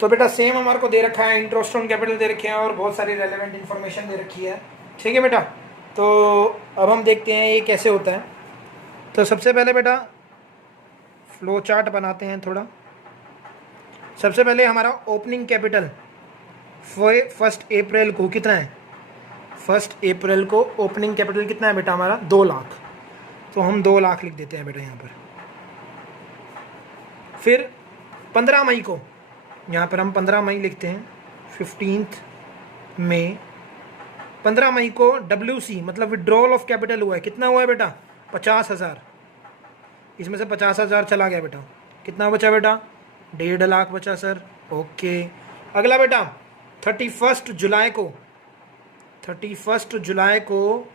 तो बेटा सेम हमारे को दे रखा है, इंटरेस्ट ऑन कैपिटल दे रखे हैं और बहुत सारी रेलेवेंट इन्फॉर्मेशन दे रखी है। ठीक है बेटा। तो अब हम देखते हैं ये कैसे होता है। तो सबसे पहले बेटा फ्लो चार्ट बनाते हैं थोड़ा। सबसे पहले हमारा ओपनिंग कैपिटल 1 अप्रैल को कितना है? 1 अप्रैल को ओपनिंग कैपिटल कितना है बेटा हमारा? 2 लाख। तो हम 2 लाख लिख देते हैं बेटा यहाँ पर। फिर 15 मई को, यहाँ पर हम 15 मई लिखते हैं, 15 मई। 15 मई को WC मतलब विड्रॉल ऑफ कैपिटल हुआ है। कितना हुआ है बेटा? 50,000। इसमें से 50,000 चला गया बेटा। कितना बचा बेटा? 1.5 लाख बचा सर। ओके। अगला बेटा 31 जुलाई को, 31 जुलाई को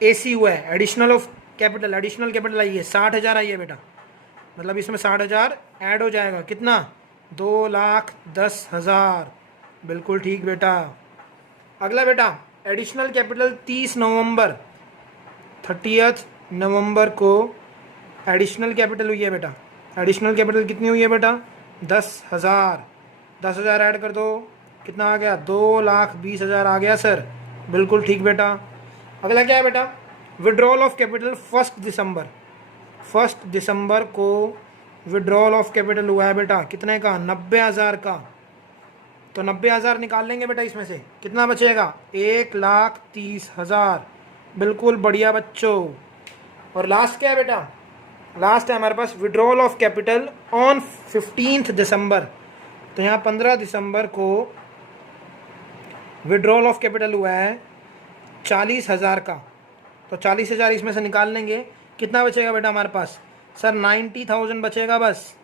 AC हुआ है, additional of capital, additional capital I है 60,000 आई है बेटा। मतलब इसमें 60,000 ऐड हो जाएगा। कितना? 2,10,000। बिल्कुल ठीक बेटा। अगला बेटा एडिशनल कैपिटल 30 नवंबर, 30 नवंबर को एडिशनल कैपिटल हुई है बेटा। एडिशनल कैपिटल कितनी हुई है बेटा? 10,000। 10,000 ऐड कर दो, कितना आ गया? 2,20,000 आ गया सर। बिल्कुल ठीक बेटा। अगला क्या है बेटा? विड्रॉल ऑफ कैपिटल 1 दिसंबर, 1 दिसंबर को विड्रॉल ऑफ कैपिटल हुआ है बेटा। कितने का? 90,000 का। तो 90,000 निकाल लेंगे बेटा इसमें से। कितना बचेगा? 1,30,000। बिल्कुल बढ़िया बच्चों। और लास्ट क्या है बेटा, लास्ट है हमारे पास विड्रॉल ऑफ कैपिटल ऑन 15 दिसंबर। तो यहाँ 15 दिसंबर को विड्रॉल ऑफ कैपिटल हुआ है 40,000 का। तो 40,000 इसमें से निकाल लेंगे, कितना बचेगा बेटा हमारे पास सर 90,000 बचेगा बस।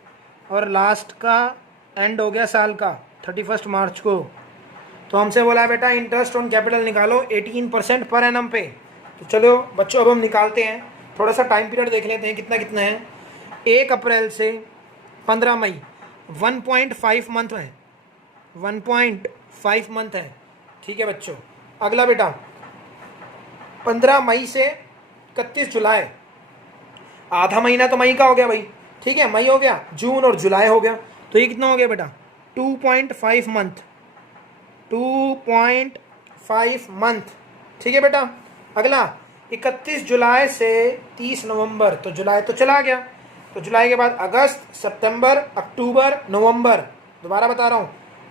और लास्ट का एंड हो गया साल का 31 मार्च को। तो हमसे बोला बेटा इंटरेस्ट ऑन कैपिटल निकालो 18% पर एनम पे। तो चलो बच्चों अब हम निकालते हैं, थोड़ा सा टाइम पीरियड देख लेते हैं कितना कितना है। 1 अप्रैल से 15 मई 1.5 मंथ है, 1.5 मंथ है, ठीक है बच्चों। अगला बेटा 15 मई से 31 जुलाई, आधा महीना तो मई का हो गया भाई, ठीक है, मई हो गया, जून और जुलाई हो गया। तो ये कितना हो गया बेटा 2.5 मंथ, 2.5 मंथ, ठीक है बेटा। अगला 31 जुलाई से 30 नवंबर, तो जुलाई तो चला गया। तो जुलाई के बाद अगस्त, सितंबर, अक्टूबर, नवंबर, दोबारा बता रहा हूँ,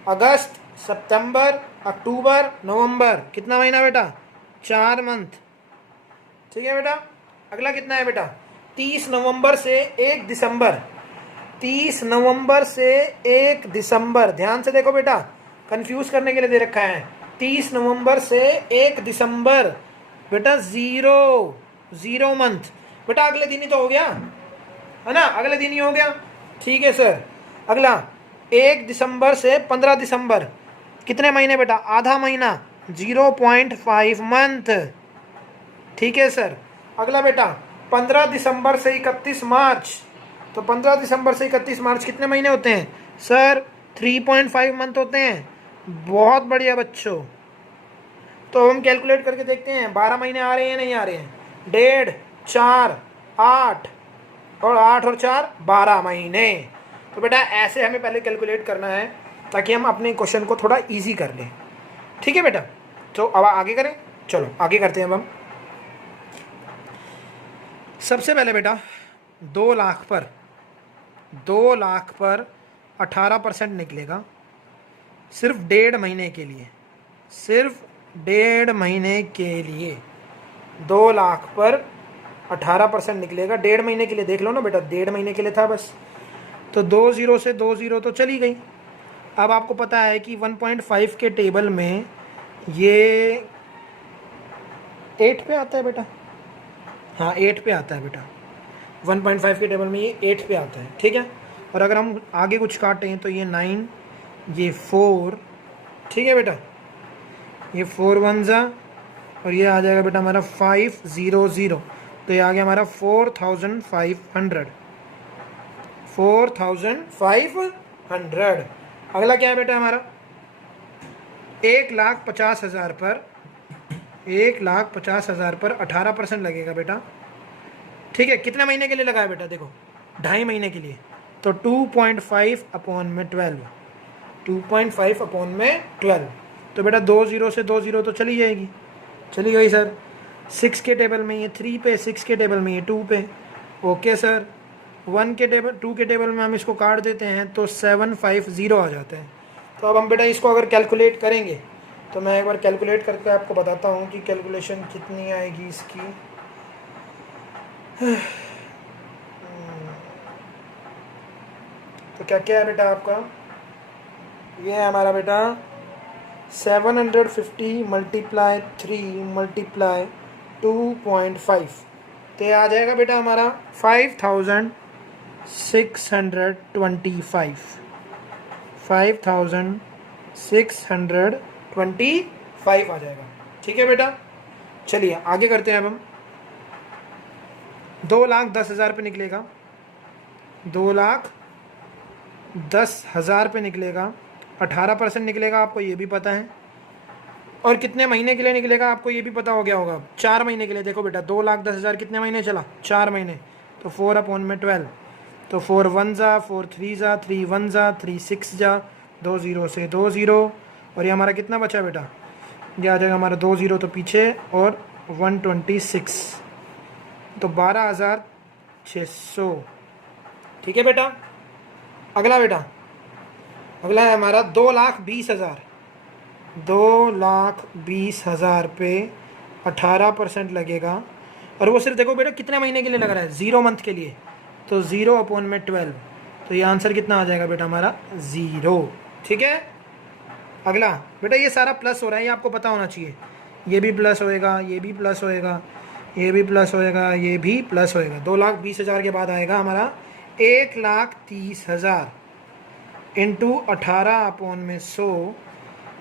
अगस्त, सितंबर, अक्टूबर, नवंबर, कितना महीना बेटा 4 मंथ, ठीक है बेटा। अगला कितना है बेटा 30 नवंबर से 1 दिसंबर, 30 नवंबर से 1 दिसंबर, ध्यान से देखो बेटा, कंफ्यूज करने के लिए दे रखा है। 30 नवंबर से 1 दिसंबर बेटा 0 मंथ, बेटा अगले दिन ही तो हो गया है ना, अगले दिन ही हो गया, ठीक है सर। अगला 1 दिसंबर से 15 दिसंबर, कितने महीने बेटा, आधा महीना, 0.5 मंथ, ठीक है सर। अगला बेटा 15 दिसंबर से 31 मार्च, तो 15 दिसंबर से 31 मार्च कितने महीने होते हैं सर 3.5 मंथ होते हैं। बहुत बढ़िया बच्चों। तो हम कैलकुलेट करके देखते हैं 12 महीने आ रहे हैं नहीं आ रहे हैं, 1.5, 4, 8 और 8 और 4 12 महीने। तो बेटा ऐसे हमें पहले कैलकुलेट करना है ताकि हम अपने क्वेश्चन को थोड़ा इजी कर लें, ठीक है बेटा। तो अब आगे करें, चलो आगे करते हैं। अब हम सबसे पहले बेटा 2 लाख पर 18% निकलेगा सिर्फ 1.5 महीने के लिए, सिर्फ 1.5 महीने के लिए 2 लाख पर 18% निकलेगा 1.5 महीने के लिए। देख लो ना बेटा 1.5 महीने के लिए था बस। तो 2 0 से 2 0 तो चली गई। अब आपको पता है कि 1.5 के टेबल में ये 8 पे आता है बेटा, हाँ 8 पे आता है बेटा, 1.5 के टेबल में ये 8 पे आता है, ठीक है। और अगर हम आगे कुछ काटें तो ये 9, ये 4, ठीक है बेटा, ये 4 1 जा और ये आ जाएगा बेटा हमारा 500, तो ये आ गया हमारा 4,500, 4,500। अगला क्या है बेटा हमारा 1,50,000 पर, 1,50,000 पर 18% लगेगा बेटा, ठीक है। कितने महीने के लिए लगा है बेटा, देखो 2.5 महीने के लिए। तो 2.5 अपॉन में 12, 2.5 अपॉन में 12। तो बेटा 2 0 से 2 0 तो चली जाएगी, चली गई सर। 6 के टेबल में ये 3 पे, 6 के टेबल में ये 2 पे, ओके सर। 1 के टेबल 2 के टेबल में हम इसको काट देते हैं तो 750 आ जाते हैं। तो अब हम बेटा इसको अगर कैलकुलेट करेंगे तो मैं एक बार कैलकुलेट करके आपको बताता हूँ कि कैलकुलेशन कितनी आएगी इसकी। तो क्या क्या है बेटा आपका, ये है हमारा बेटा 750 मल्टीप्लाई 3 मल्टीप्लाई 2.5, तो ये आ जाएगा बेटा हमारा 5,625, 5,625 आ जाएगा, ठीक है बेटा। चलिए आगे करते हैं। अब हम 2,10,000 पे निकलेगा, 2,10,000 पे निकलेगा, 18% निकलेगा, आपको ये भी पता है। और कितने महीने के लिए निकलेगा आपको ये भी पता हो गया होगा, 4 महीने के लिए। देखो बेटा 2,10,000 कितने महीने चला, 4 महीने, तो 4 अपॉन में 12, तो 4 1 जा, 4 3 जा, 3 1 जा, 3 6 जा, 2 0 से 2 0, और ये हमारा कितना बचा बेटा, ये आ जाएगा हमारा 2 0 तो पीछे और 126, तो 12,600, ठीक है बेटा। अगला बेटा, अगला है हमारा 2,20,000, 2,20,000 पे 18% लगेगा। और वो सिर्फ देखो बेटा कितने महीने के लिए लग रहा है, 0 मंथ के लिए, तो 0/12, तो ये आंसर कितना आ जाएगा बेटा हमारा 0। ठीक है, अगला बेटा ये सारा प्लस हो रहा है, ये आपको पता होना चाहिए, ये भी प्लस होएगा, ये भी प्लस होएगा, ये भी प्लस होएगा, ये भी प्लस होएगा। 2,20,000 के बाद आएगा हमारा 1,30,000 इंटू 18/100।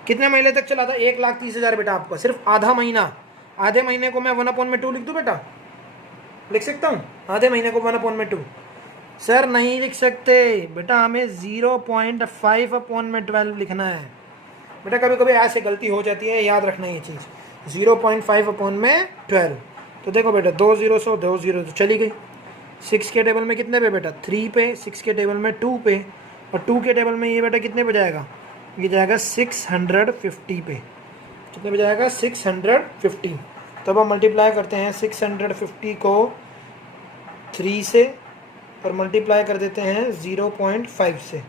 कितने महीने तक चला था 1,30,000 बेटा आपका? सिर्फ आधा महीना। आधे महीने को मैं 1/2 लिख दूँ बेटा? लिख सकता हूँ आधे महीने को 1/2? सर नहीं लिख सकते बेटा, हमें 0.5/12 लिखना है बेटा। कभी कभी ऐसे गलती हो जाती है, याद रखना ये चीज़, 0.5/12। तो देखो बेटा 2 0 सो 2 0 तो चली गई। 6 के टेबल में कितने पे बेटा? 3 पे। 6 के टेबल में 2 पे, और 2 के टेबल में ये बेटा कितने पे जाएगा? ये जाएगा 650 पे। कितने पे जाएगा? 650। तब हम मल्टीप्लाई करते हैं 650 को 3 से और मल्टीप्लाई कर देते हैं 0.5 से,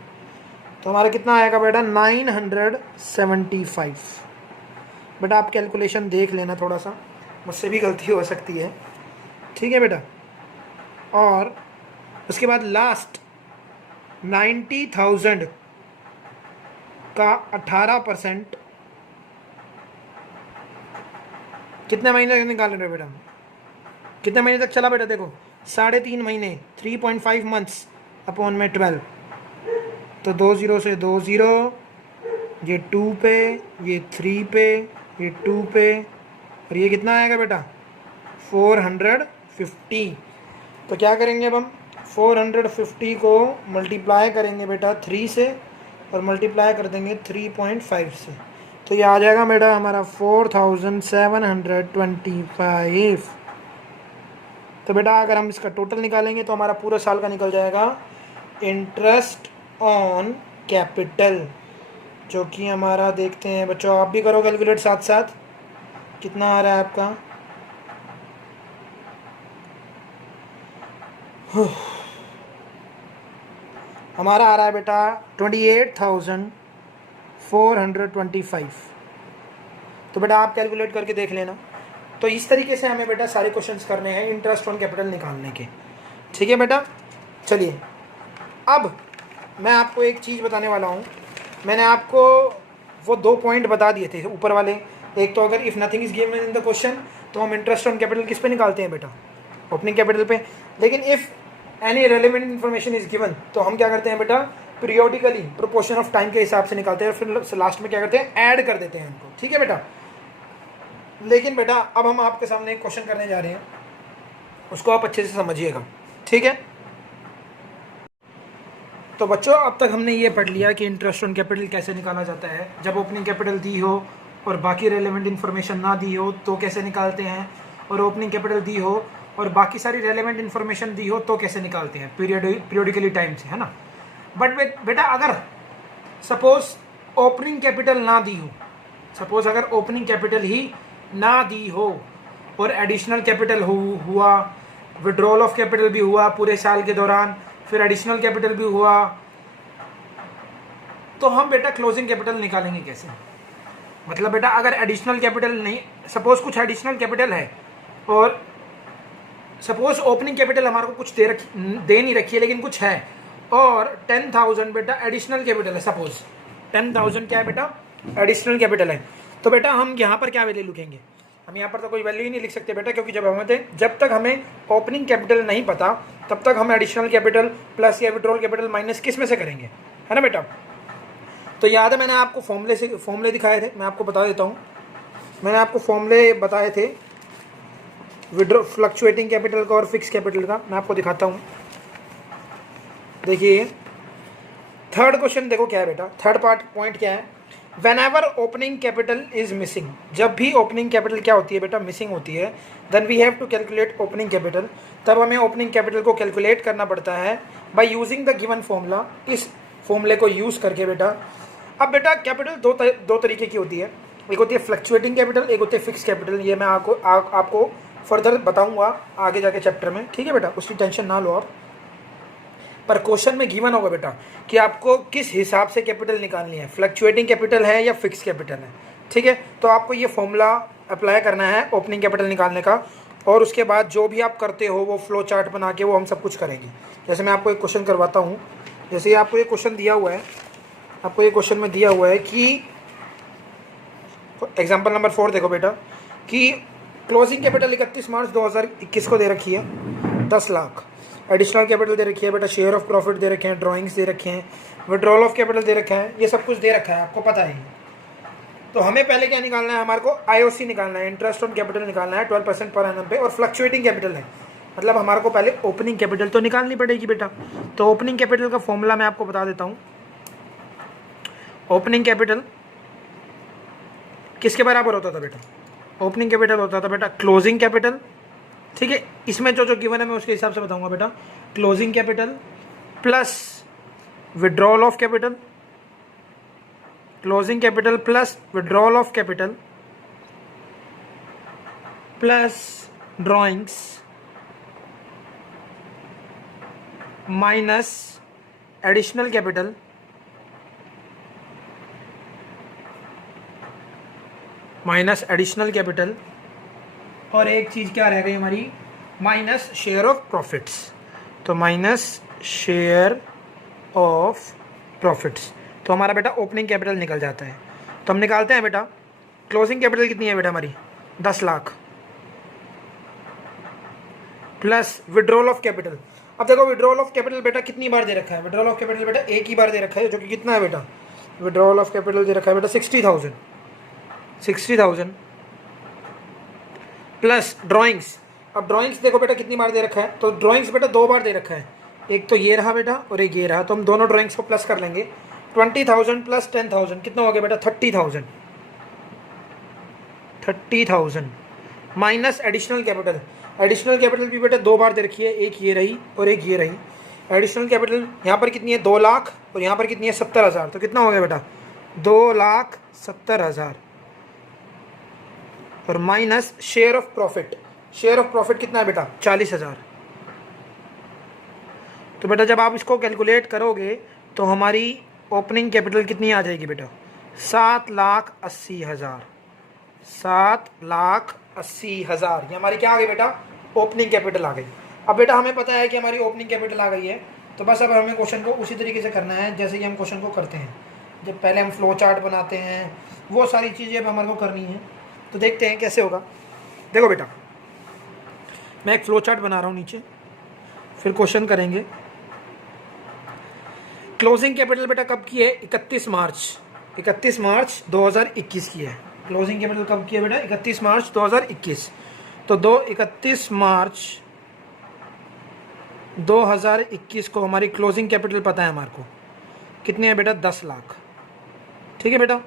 तो हमारा कितना आएगा बेटा? 975। बेटा आप कैलकुलेशन देख लेना थोड़ा सा, मुझसे भी गलती हो सकती है, ठीक है बेटा। और उसके बाद लास्ट 90,000 का 18% कितने महीने तक निकाल रहे हो बेटा? कितने महीने तक चला बेटा? देखो 3.5 महीने, 3.5 मंथ्स अपॉन में 12, तो 2 0 से 2 0, ये 2 पे, ये 3 पे, ये 2 पे, और ये कितना आएगा बेटा? 450। तो क्या करेंगे अब हम? 450 को मल्टीप्लाई करेंगे बेटा 3 से और मल्टीप्लाई कर देंगे 3.5 से, तो ये आ जाएगा बेटा हमारा 4,725। तो बेटा अगर हम इसका टोटल निकालेंगे तो हमारा पूरा साल का निकल जाएगा इंटरेस्ट ऑन कैपिटल, जो कि हमारा देखते हैं बच्चों, आप भी करो कैलकुलेट साथ साथ, कितना आ रहा है आपका? हमारा आ रहा है बेटा 28,425। तो बेटा आप कैलकुलेट करके देख लेना। तो इस तरीके से हमें बेटा सारे क्वेश्चंस करने हैं इंटरेस्ट ऑन कैपिटल निकालने के, ठीक है बेटा। चलिए अब मैं आपको एक चीज़ बताने वाला हूँ। मैंने आपको वो 2 पॉइंट बता दिए थे ऊपर वाले। एक तो अगर if nothing is given in the question तो हम इंटरेस्ट ऑन कैपिटल किस पे निकालते हैं बेटा? ओपनिंग कैपिटल पे। लेकिन if any relevant information is given तो हम क्या करते हैं बेटा? पीरियोडिकली प्रोपोर्शन ऑफ टाइम के हिसाब से निकालते हैं, फिर लास्ट में क्या करते हैं? ऐड कर देते हैं उनको, ठीक है बेटा। लेकिन बेटा अब हम आपके सामने एक क्वेश्चन करने जा रहे हैं, उसको आप अच्छे से समझिएगा, ठीक है। तो बच्चों अब तक हमने ये पढ़ लिया कि इंटरेस्ट ऑन कैपिटल कैसे निकाला जाता है। जब ओपनिंग कैपिटल दी हो और बाकी रेलेवेंट इन्फॉर्मेशन ना दी हो तो कैसे निकालते हैं, और ओपनिंग कैपिटल दी हो और बाकी सारी रेलेवेंट इन्फॉर्मेशन दी हो तो कैसे निकालते हैं पीरियोडिकली टाइम से, है ना। बट बेटा अगर सपोज ओपनिंग कैपिटल ना दी हो, सपोज अगर ओपनिंग कैपिटल ही ना दी हो और एडिशनल कैपिटल हुआ, विड्रॉल ऑफ कैपिटल भी हुआ पूरे साल के दौरान, फिर एडिशनल कैपिटल भी हुआ, तो हम बेटा क्लोजिंग कैपिटल निकालेंगे कैसे? मतलब बेटा अगर एडिशनल कैपिटल नहीं, सपोज कुछ एडिशनल कैपिटल है और सपोज ओपनिंग कैपिटल हमारे को कुछ दे नहीं रखी है लेकिन कुछ है, और 10,000 बेटा एडिशनल कैपिटल है, सपोज 10,000 क्या है बेटा? एडिशनल कैपिटल है। तो बेटा हम यहाँ पर क्या वैल्यू लिखेंगे? हम यहाँ पर तो कोई वैल्यू ही नहीं लिख सकते बेटा, क्योंकि जब तक हमें ओपनिंग कैपिटल नहीं पता तब तक हम एडिशनल कैपिटल प्लस या विड्रॉल कैपिटल माइनस किस में से करेंगे, है ना बेटा। तो याद है मैंने आपको फॉर्मूले दिखाए थे, मैं आपको बता देता हूँ। मैंने आपको फॉर्मूले बताए थे फ्लक्चुएटिंग कैपिटल का और फिक्स कैपिटल का, मैं आपको दिखाता हूँ। देखिए थर्ड क्वेश्चन देखो क्या है बेटा, थर्ड पॉइंट क्या है? Whenever opening capital is missing, जब भी ओपनिंग कैपिटल क्या होती है बेटा? मिसिंग होती है, then we have to calculate opening capital. तब हमें ओपनिंग कैपिटल को कैलकुलेट करना पड़ता है by using the given formula, इस फॉर्मूले को यूज़ करके बेटा। अब बेटा कैपिटल दो तरीके की होती है, एक होती है फ्लक्चुएटिंग कैपिटल, एक होती है फिक्स कैपिटल। ये मैं आपको फर्दर बताऊँगा आगे जाके चैप्टर में, ठीक है बेटा, उसकी टेंशन ना लो आप। पर क्वेश्चन में गिवन होगा बेटा कि आपको किस हिसाब से कैपिटल निकालनी है, फ्लक्चुएटिंग कैपिटल है या फिक्स कैपिटल है, ठीक है। तो आपको ये फॉर्मूला अप्लाई करना है ओपनिंग कैपिटल निकालने का, और उसके बाद जो भी आप करते हो वो फ्लो चार्ट बना के वो हम सब कुछ करेंगे। जैसे मैं आपको एक क्वेश्चन करवाता हूँ, जैसे ये आपको ये क्वेश्चन दिया हुआ है, आपको ये क्वेश्चन में दिया हुआ है कि एग्जाम्पल नंबर 4 देखो बेटा, कि क्लोजिंग कैपिटल 31 मार्च 2021 को दे रखी है 10 लाख, एडिशनल कैपिटल दे रखी है बेटा, शेयर ऑफ प्रॉफिट दे रखे हैं, ड्राइंग्स दे रखे हैं, विड्रॉल ऑफ कैपिटल दे रखा है, ये सब कुछ दे रखा है, आपको पता है। तो हमें पहले क्या निकालना है, हमारे को आईओसी निकालना है, इंटरेस्ट ऑन कैपिटल निकालना है 12% पर एनम पे, और फ्लक्चुएटिंग कैपिटल है, मतलब हमारे को पहले ओपनिंग कैपिटल तो निकालनी पड़ेगी बेटा। तो ओपनिंग कैपिटल का फॉर्मूला मैं आपको बता देता हूँ। ओपनिंग कैपिटल किसके बराबर होता था बेटा? ओपनिंग कैपिटल होता था बेटा क्लोजिंग कैपिटल, ठीक है। इसमें जो जो गिवन है मैं उसके हिसाब से बताऊंगा बेटा। Closing capital plus withdrawal of capital, closing capital plus withdrawal of capital plus drawings minus additional capital minus additional capital, और एक चीज़ क्या रह गई हमारी, माइनस शेयर ऑफ प्रॉफिट्स। तो माइनस शेयर ऑफ प्रॉफिट्स, तो हमारा बेटा ओपनिंग कैपिटल निकल जाता है। तो हम निकालते हैं बेटा, क्लोजिंग कैपिटल कितनी है बेटा हमारी 10 lakh, plus withdrawal of capital. अब देखो विड्रॉल ऑफ कैपिटल बेटा कितनी बार दे रखा है, विड्रॉल ऑफ कैपिटल बेटा एक ही बार दे रखा है, जो कि कितना है बेटा, विड्रॉल ऑफ कैपिटल दे रखा है बेटा 60,000 प्लस ड्राइंग्स। अब ड्राइंग्स देखो बेटा कितनी बार दे रखा है, तो ड्राइंग्स बेटा 2 बार दे रखा है, एक तो ये रहा बेटा और एक ये रहा, तो हम दोनों ड्राइंग्स को प्लस कर लेंगे। 20,000 प्लस 10,000 कितना हो गया बेटा 30,000 minus additional capital. Additional capital भी बेटा 2 बार दे रखी है, एक ये रही और एक ये रही। एडिशनल कैपिटल यहाँ पर कितनी है 2 लाख, और यहाँ पर कितनी है 70,000, तो कितना हो गया बेटा 2,70,000, और minus share of profit. Share of profit कितना है बेटा 40,000। तो बेटा जब आप इसको कैलकुलेट करोगे तो हमारी ओपनिंग कैपिटल कितनी आ जाएगी बेटा 7,80,000। 7,80,000 ये हमारी क्या आ गई बेटा ओपनिंग कैपिटल आ गई। अब बेटा हमें पता है कि हमारी ओपनिंग कैपिटल आ गई है, तो बस अब हमें क्वेश्चन को उसी तरीके से करना है जैसे कि हम क्वेश्चन को करते हैं। जब पहले हम फ्लो चार्ट बनाते हैं वो सारी चीज़ें अब हमारे को करनी है, तो देखते हैं कैसे होगा। देखो बेटा मैं एक फ्लो चार्ट बना रहा हूँ नीचे, फिर क्वेश्चन करेंगे। क्लोजिंग कैपिटल बेटा कब की है 31 मार्च 2021 की है। क्लोजिंग कैपिटल कब की है बेटा 31 मार्च 2021। तो 31 मार्च 2021 को हमारी क्लोजिंग कैपिटल पता है हमारे को कितनी है बेटा 10 लाख, ठीक है बेटा।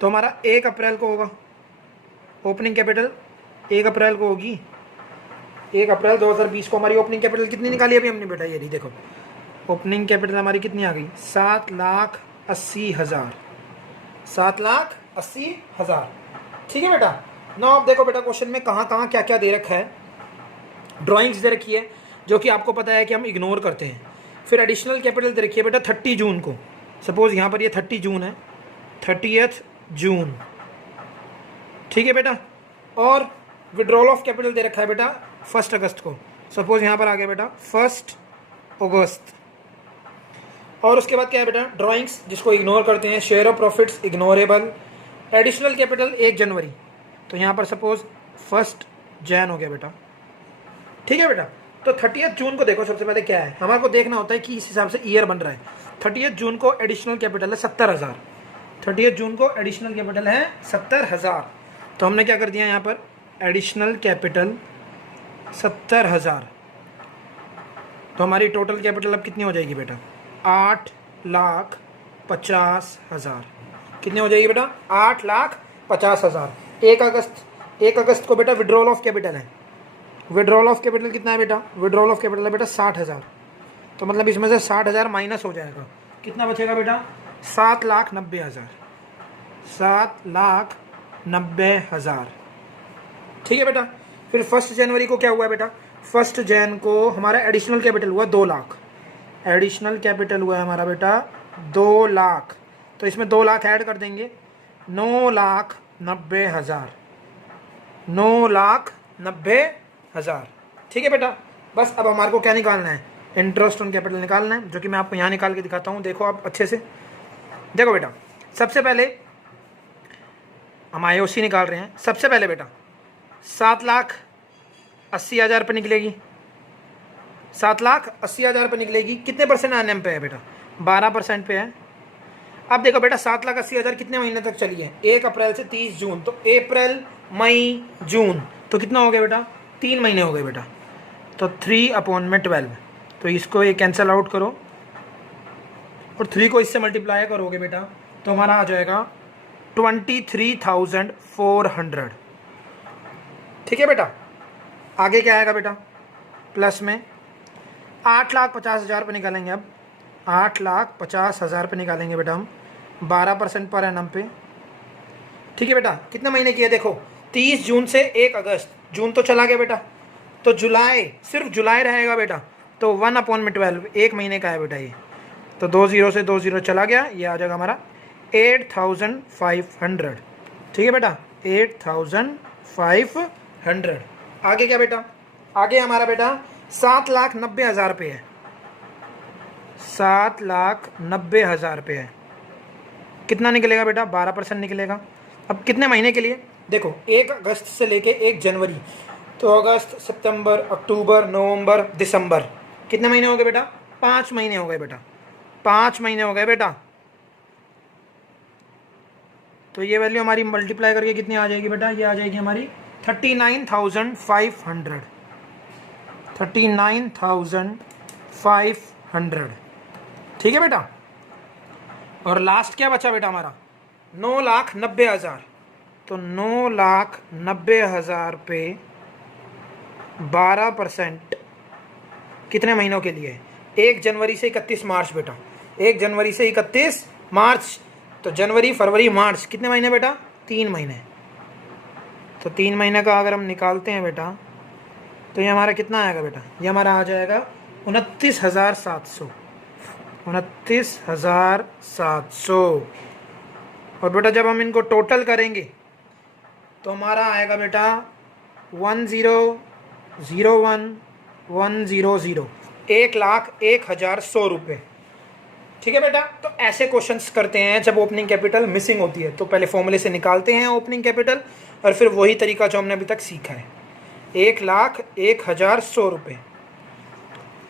तो हमारा 1 अप्रैल को होगा ओपनिंग कैपिटल, 1 अप्रैल को होगी। 1 अप्रैल 2020 को हमारी ओपनिंग कैपिटल कितनी निकाली अभी हमने बेटा, ये रही देखो ओपनिंग कैपिटल हमारी कितनी आ गई 7,80,000। 7,80,000, ठीक है बेटा। ना आप देखो बेटा क्वेश्चन में कहाँ कहाँ क्या क्या दे रखा है। ड्राइंग्स दे रखी है जो कि आपको पता है कि हम इग्नोर करते हैं। फिर एडिशनल कैपिटल दे रखी है बेटा 30 जून को, सपोज यहाँ पर ये 30 जून है, 30th जून, ठीक है बेटा। और विड्रॉल ऑफ कैपिटल दे रखा है बेटा 1 अगस्त को, सपोज यहाँ पर आ गया बेटा 1 अगस्त। और उसके बाद क्या है बेटा ड्राइंग्स जिसको इग्नोर करते हैं, share of profits ignorable. Additional capital 1 जनवरी, तो यहाँ पर सपोज 1 जैन हो गया बेटा, ठीक है बेटा। तो 30th जून को देखो सबसे पहले क्या है, हमारे को देखना होता है कि इस हिसाब से ईयर बन रहा है। 30th जून को एडिशनल कैपिटल है 70,000। 30th जून को एडिशनल कैपिटल है 70,000, तो हमने क्या कर दिया यहाँ पर एडिशनल कैपिटल 70,000। तो हमारी टोटल कैपिटल अब कितनी हो जाएगी बेटा 8,50,000। कितनी हो जाएगी बेटा 8,50,000। 1 अगस्त को बेटा विड्रॉल ऑफ कैपिटल है। विड्रॉल ऑफ कैपिटल कितना है बेटा, विड्रॉल ऑफ कैपिटल है बेटा 60,000। तो मतलब इसमें से 60,000 माइनस हो जाएगा, कितना बचेगा बेटा 7,90,000। 7,90,000, ठीक है बेटा। फिर 1 जनवरी को क्या हुआ बेटा 1 जैन को हमारा एडिशनल कैपिटल हुआ 2 लाख। एडिशनल कैपिटल हुआ है हमारा बेटा 2 लाख, तो इसमें 2 लाख ऐड कर देंगे 9,90,000। 9,90,000 90,000। ठीक है बेटा, बस अब हमारे को क्या निकालना है, इंटरेस्ट ऑन कैपिटल निकालना है, जो कि मैं आपको यहाँ निकाल के दिखाता हूँ। देखो आप अच्छे से देखो बेटा, सबसे पहले हम IOC निकाल रहे हैं। सबसे पहले बेटा 7,80,000 रुपये निकलेगी, 7,80,000 रुपये निकलेगी। कितने परसेंट एनएम पे है बेटा, 12% पे है। अब देखो बेटा 7,80,000 कितने महीने तक चली है, 1 अप्रैल से 30 जून, तो अप्रैल मई जून, तो कितना हो गया बेटा, 3 महीने हो गए बेटा। तो 3/12, तो इसको ये कैंसिल आउट करो और 3 को इससे मल्टीप्लाई करोगे बेटा, तो हमारा आ जाएगा 23,400। ठीक है बेटा, आगे क्या आएगा बेटा, प्लस में 8,50,000 रुपये निकालेंगे। अब 8,50,000 रुपये निकालेंगे बेटा हम 12% पर एनम पे। ठीक है बेटा, कितने महीने की है देखो, 30 जून से 1 अगस्त, जून तो चला गया बेटा, तो जुलाई, सिर्फ जुलाई रहेगा बेटा, तो 1/12 1 महीने का है बेटा ये, तो 2 0 से 2 0 चला गया, ये आ जाएगा हमारा 8,500। ठीक है बेटा, 8,500। आगे क्या बेटा, आगे हमारा बेटा 7,90,000 रुपये है, 7,90,000 रुपये है। कितना निकलेगा बेटा, 12% निकलेगा। अब कितने महीने के लिए देखो, 1 अगस्त से लेके 1 जनवरी, तो अगस्त, सितंबर, अक्टूबर, नवंबर, दिसंबर, कितने महीने हो गए बेटा, 5 महीने हो गए बेटा, 5 महीने हो गए बेटा। तो ये वैल्यू हमारी मल्टीप्लाई करके कितनी आ जाएगी बेटा, ये आ जाएगी हमारी 39,500, 39,500। ठीक है बेटा, और लास्ट क्या बचा बेटा हमारा, 9,90,000, तो 9,90,000 पे 12% कितने महीनों के लिए, 1 जनवरी से 31 मार्च बेटा, 1 जनवरी से 31 मार्च, तो जनवरी, फरवरी, मार्च, कितने महीने बेटा, 3 महीने। तो 3 महीने का अगर हम निकालते हैं बेटा, तो ये हमारा कितना आएगा बेटा, ये हमारा आ जाएगा 29,700, 29,700। और बेटा जब हम इनको टोटल करेंगे तो हमारा आएगा बेटा 10,01,100, 1,01,100 रुपये। ठीक है बेटा, तो ऐसे क्वेश्चंस करते हैं जब ओपनिंग कैपिटल मिसिंग होती है, तो पहले फॉर्मूले से निकालते हैं ओपनिंग कैपिटल, और फिर वही तरीका जो हमने अभी तक सीखा है, 1,01,100 रुपये।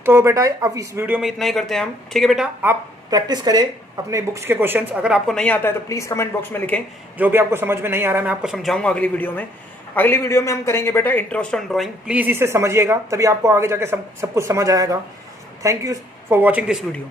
तो बेटा अब इस वीडियो में इतना ही करते हैं हम। ठीक है बेटा, आप प्रैक्टिस करें अपने बुक्स के क्वेश्चंस। अगर आपको नहीं आता है तो प्लीज़ कमेंट बॉक्स में लिखें, जो भी आपको समझ में नहीं आ रहा है मैं आपको समझाऊंगा अगली वीडियो में। अगली वीडियो में हम करेंगे बेटा इंटरेस्ट ऑन ड्राइंग, प्लीज़ इसे समझिएगा, तभी आपको आगे जाके सब कुछ समझ आएगा। Thank you for watching this video.